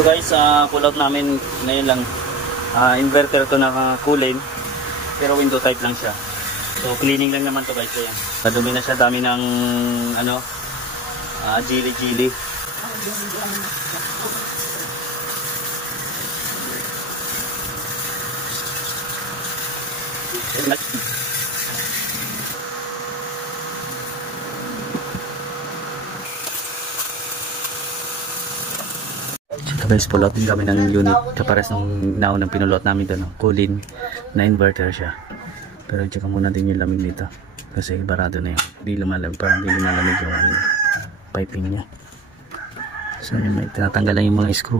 So guys, pull out namin ngayon lang. Inverter to na cooling, pero window type lang siya. So cleaning lang naman to guys. Ayan. Madumi na siya, dami ng ano, jili-jili. Guys, pull out din kami ng unit kapares nung naunang pinulot namin doon, cooling na inverter siya. Pero check muna din yung lamig nito kasi barado na yun, hindi lumalamig, parang hindi lumalamig yung piping nya. So yun, may tinatanggal lang yung mga screw.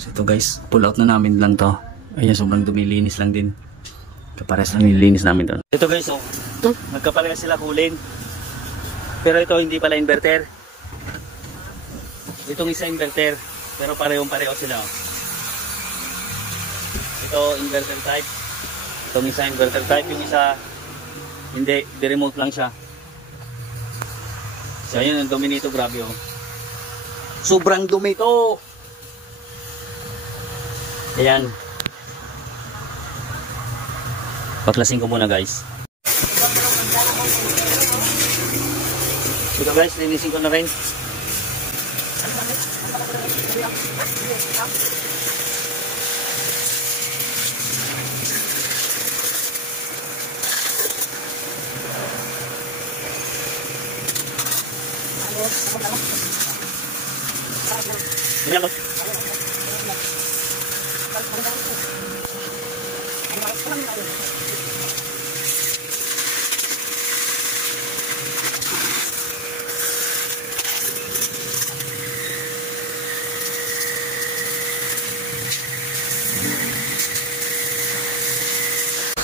So ito guys, pull out na namin lang to. Ayan, sobrang dumilinis lang din. Kapares lang nilinis namin doon. Ito guys, oh, nagkapareha sila cooling. Pero ito hindi pala inverter. Itong isa inverter, pero parehong-pareho sila. Oh. Ito inverter type. Itong isa inverter type, yung isa hindi, di-remote lang siya. So ayun, ang dumi nito, grabe oh. Sobrang dumi ito. Ayan. Paklasin ko muna guys. Ito guys, linisin ko na rin.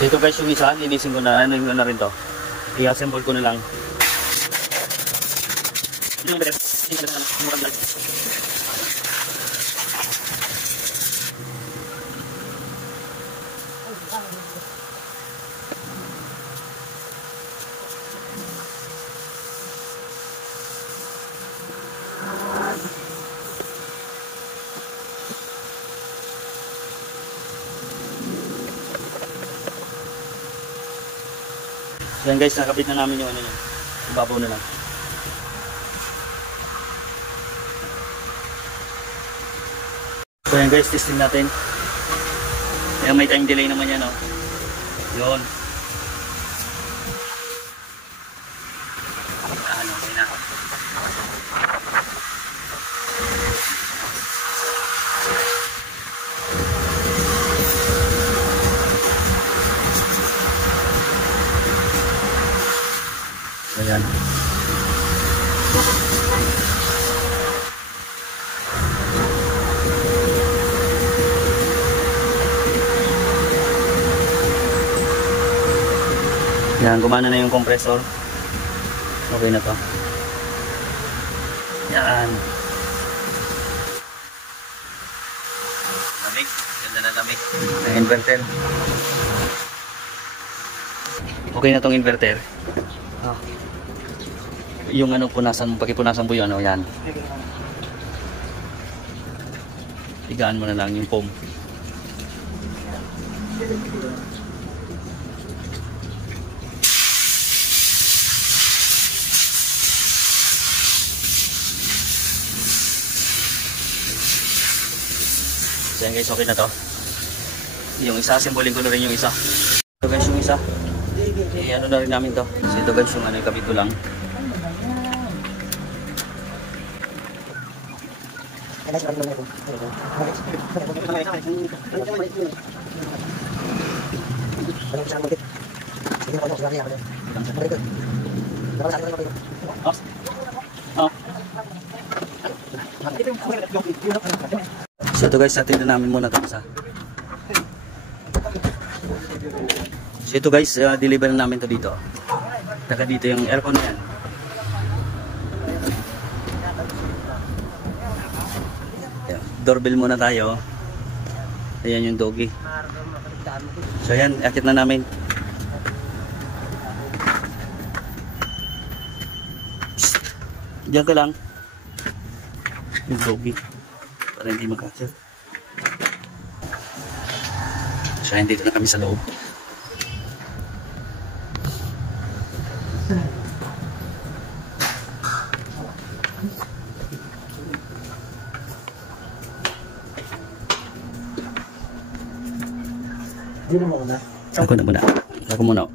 So ito guys, yung isa, linisin ko na, ano na rin to. I-assemble ko na lang. So yan guys, nakabit na namin yung ano yun. Ibabaw na lang. So yan guys, testing natin. Kaya may time delay naman yan, oh. Yun. Ano, okay na. Ayan. Yan, gumana na yung compressor. Okay na to. Yan. Lamig. Ganda na lamig. Ang inverter. Okay na tong inverter. Ah. Yung ano, punasan, pakipunasan mo yun, ano, yan. Tigaan mo na lang yung foam. So yan guys, okay na to. Yung isa, simbolin ko na rin yung isa. Ito guys, yung isa. Ano na rin namin to. So ito guys, yung ano, kabit ko lang. So ito guys, atin na namin muna ito isa. So ito guys, deliver na namin to dito. Taka dito yung aircon na yan. Doorbell muna tayo. Ayan yung doggy. So ayan, akit na namin. Diyan ka lang. Yung doggy. Para hindi magkasya. So, dito na kami sa loob. Ako na muna. Ako muna.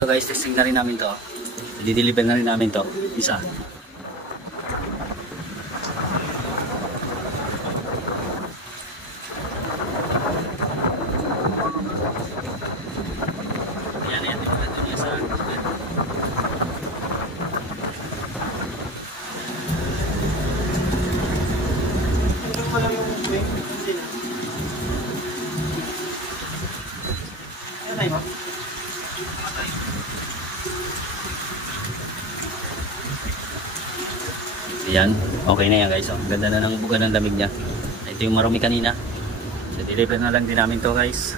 So guys, testing na rin namin to. I-deliver na rin namin to. Isa. Ayan. Ito niya sa... Ayan, okay na yan guys. Oh. Ganda na ng buga ng lamig niya. Ito yung marumi kanina. So, deliver na lang din namin to guys.